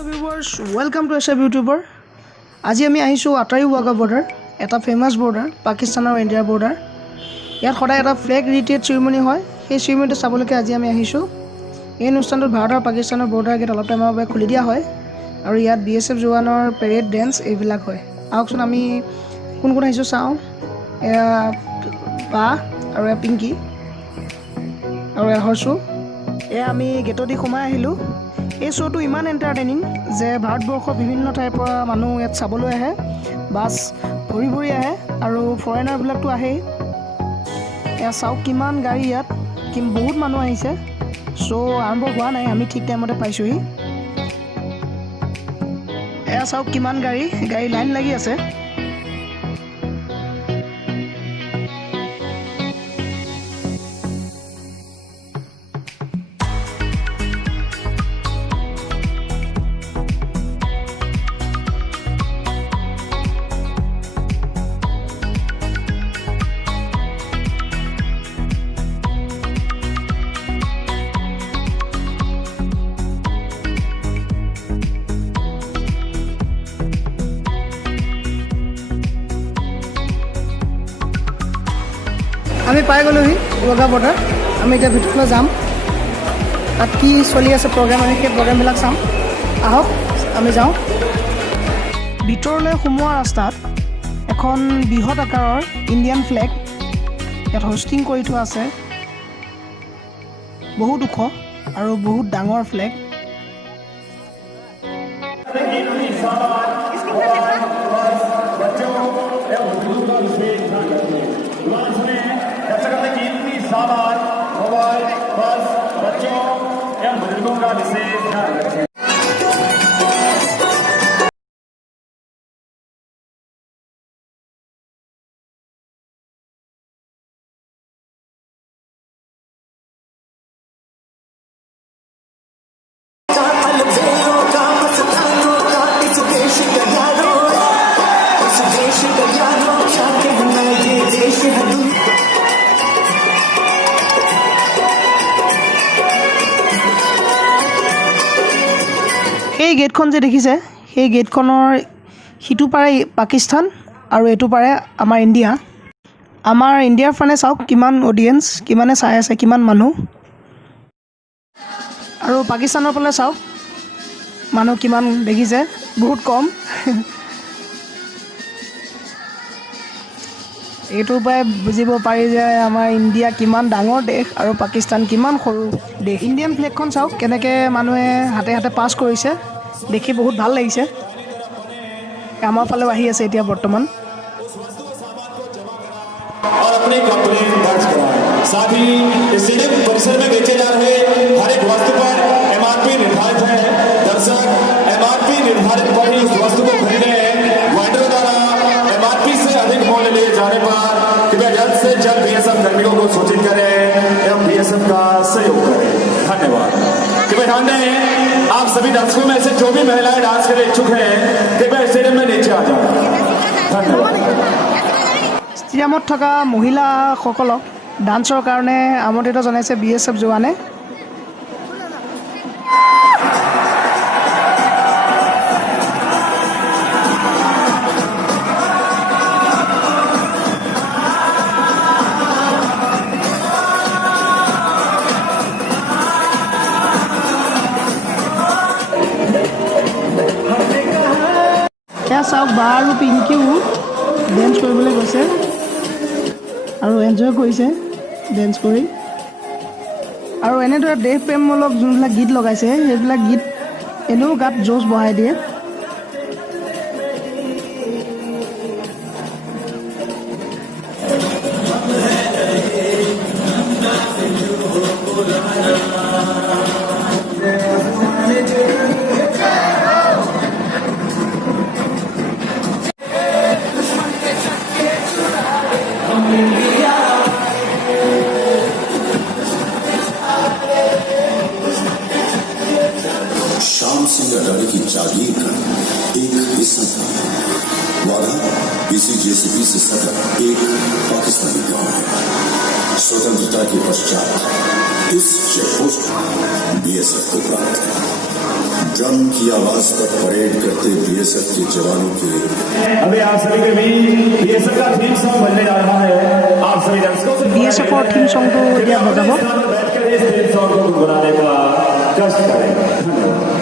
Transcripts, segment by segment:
Hello viewers, welcome to SF YouTuber. আজি আমি আহিছো Attari-Wagah border, এটা ফেমাস border, পাকিস্তান আৰু ইন্ডিয়াৰ border. ইয়াত সদায় এটা ফ্ল্যাগ ৰিট্ৰিট চেৰিমনি হয়। সেই চেৰিমনিটো চাবলৈকে আজি আমি আহিছো। এই অনুষ্ঠানটোত ভাৰত আৰু পাকিস্তানৰ border গেট অলপ টাইমৰ বাবে খুলি দিয়া হয় আৰু ইয়াত BSF জোৱানৰ পেৰেড ডেন্স এইবিলাক হয়। আহকচোন আমি কোন কোন আহিছো চাওঁ। বা আৰু পিংকি আৰু হৰ্ষু আমি গেটত দি সোমাই আহিলো। এই শ্ব'টো ইমান এণ্টাৰটেইনিং যে ভাৰতবৰ্ষৰ বিভিন্ন ঠাইৰ পৰা মানুহ ইয়াত চাবলৈ আহে। বাছ ভৰি ভৰি আহে আৰু ফৰেনাৰবিলাকতো আহেই। এয়া চাওক কিমান গাড়ী ইয়াত, বহুত মানুহ আহিছে। চ' আৰম্ভ হোৱা নাই, আমি ঠিক টাইমতে পাইছোঁহি। এয়া চাওক কিমান গাড়ী লাইন লাগি আছে। আমি পাই গ'লোহি ৱাগা বৰ্ডাৰ। আমি এতিয়া ভিতৰলৈ যাম, তাত কি চলি আছে প্ৰগ্ৰেম, আমি সেই প্ৰগ্ৰেমবিলাক চাম। আহক আমি যাওঁ। ভিতৰলৈ সোমোৱা ৰাস্তাত এখন বৃহৎ আকাৰৰ ইণ্ডিয়ান ফ্লেগ ইয়াত হোষ্টিং কৰি থোৱা আছে। বহুত ওখ আৰু বহুত ডাঙৰ ফ্লেগ। এই গেটখন যে দেখিছে, সেই গেটখনৰ সিটো পাৰে পাকিস্তান আৰু এইটো পাৰে আমাৰ ইণ্ডিয়া। আমাৰ ইণ্ডিয়াৰ ফালে চাওক কিমান অডিয়েঞ্চ, কিমানে চাই আছে, কিমান মানুহ। আৰু পাকিস্তানৰ ফালে চাওক মানুহ কিমান দেখিছে, বহুত কম। এইটোৰ পৰাই বুজিব পাৰি যে আমাৰ ইণ্ডিয়া কিমান ডাঙৰ দেশ আৰু পাকিস্তান কিমান সৰু দেশ। ইণ্ডিয়ান ফ্লেগখন চাওক কেনেকৈ মানুহে হাতে হাতে পাছ কৰিছে, দেখি বহুত ভাল লাগিছে। আমাৰ ফালেও আহি আছে এতিয়া বৰ্তমান। और अपने कंप्लेन दर्ज कराएं। साथ ही इस स्टेडियम परिसर में बेचे जा रहे हर एक वस्तु पर एमआरपी निर्धारित है। दर्शक एमआरपी निर्धारित पर ही उस वस्तु को खरीदें। वेंडर द्वारा एमआरपी से अधिक मूल्य लिए जाने पर कृपया जल्द से जल्द बीएसएफ कर्मियों को सूचित करें एवं बीएसएफ का सहयोग करें। धन्यवाद। कृपया ध्यान दें, आप सभी दर्शकों में से जो भी महिलाएं डांस के लिए इच्छुक हैं कृपया स्टेडियम में नीचे आ जाएं। धन्यवाद। ষ্টেডিয়ামত থকা মহিলাসকলক ডান্সৰ কাৰণে আমন্ত্ৰিত জনাইছে BSF জোৱানে। এয়া চাওক বা আৰু পিংকিও ডেন্স কৰিবলৈ গৈছে আৰু এনজয় কৰিছে ডেন্স কৰি। আৰু এনেদৰে দেশ প্ৰেমমূলক যোনবিলাক গীত লগাইছে সেইবিলাক গীত এনেও গাত জোচ বঢ়াই দিয়ে। अटारी की जागीर का एक हिस्सा था। वाघा इसी जेसीबी से सटा एक पाकिस्तानी गांव है। स्वतंत्रता के पश्चात इस चेकपोस्ट BSF को प्राप्त है। ड्रम की आवाज तक परेड करते बीएसएफ के जवानों के अभी आप सभी के बीच बीएसएफ का थीम सॉन्ग बनने जा रहा है। आप सभी दर्शकों से BSF और थीम सॉन्ग तो कृपया क्या बजाबो? अपने स्थान पर बैठकर इस थीम सॉन्ग को गुनगुनाने का कष्ट करें। धन्यवाद।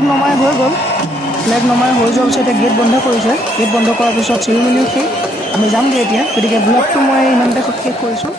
ফ্লেগ নমাই হৈ গ'ল। ফ্লেগ নমাই হৈ যোৱাৰ পিছত এতিয়া গেট বন্ধ কৰিছে। গেট বন্ধ কৰাৰ পিছত চেৰিমনিও শেষ। আমি যামগৈ এতিয়া, গতিকে ব্লগটো মই ইমানতে শেষ কৰিছোঁ।